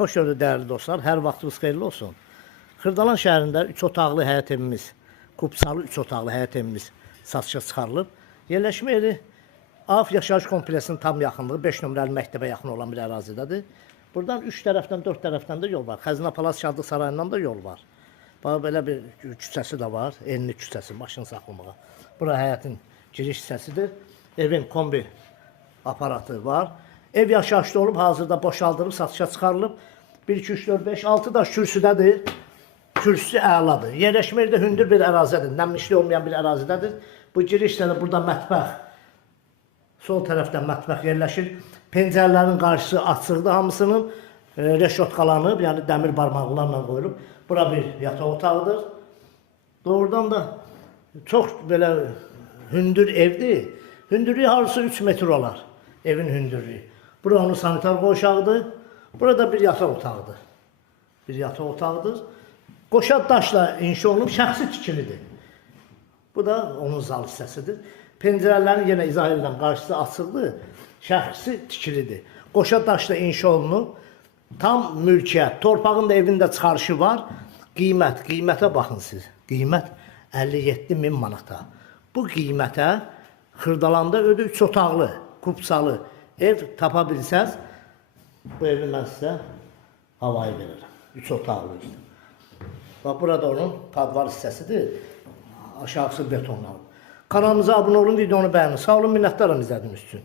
Xoş gördük dəyərli dostlar. Hər vaxtınız xeyirli olsun. Xırdalan şəhərində 3 otaqlı həyət evimiz, kupsalı 3 otaqlı həyət evimiz satışa çıxarılıb. Yerləşmə yeri AF yaşayış kompleksinin tam yaxınlığı 5 nömrəli məktəbə yaxın olan bir ərazidədir. Buradan 3 tərəfdən, 4 tərəfdən də yol var. Xəzinə Palas Şadlıq Sarayından da yol var. Bax, belə bir küçəsi də var, enli küçəsi, maşın saxlamağa. Bura həyətin giriş hissəsidir. Evin kombi aparatı var. Ev yaşayışlı olub, hazırda boşaldılıb, satışa çıxarılıb. 1, 2, 3, 4, 5, 6 daş kürsüdədir. Kürsüsü əladır. Yerləşmə yeri də hündür bir ərazidir. Nəmişli olmayan bir ərazidədir. Bu girişdə də burada mətbəx. Sol tərəfdən mətbəx yerləşir. Pencərələrin qarşısı açıqdır hamısının. Reşotqalanıb, yəni dəmir barmaqlarla qoyulub. Bura bir yataq otağıdır. Doğrudan da çox belə hündür evdir. Hündürlüyü harcısı 3 metr olar. Evin hündürlüyü. Bura onun sanitar qoşağıdır. Burada bir yataq otağıdır. Bir yataq otağıdır. Qoşa daşla inşa olunub, şəxsi tikilidir. Bu da onun zal hissəsidir. Pəncərələrin yenə izah edilən qarşısı açıqdır. Şəxsi tikilidir. Qoşa daşla inşa olunub. Tam mülkiyyət. Torpağın da evində çıxarışı var. Qiymətə baxın siz. Qiymət 57.000 manata. Bu qiymətə Xırdalanda ödü 3 otaqlı, kupsalı ev tapa bilsəz, bu evi mən sizə havayı verirəm. 3 otaqlı işte. Bax, burada onun padvar hissəsidir. Aşağısı betonlanıb. Kanalımıza abunə olun, videonu bəyənin. Sağ olun, minnətdarım izlədiyiniz üçün.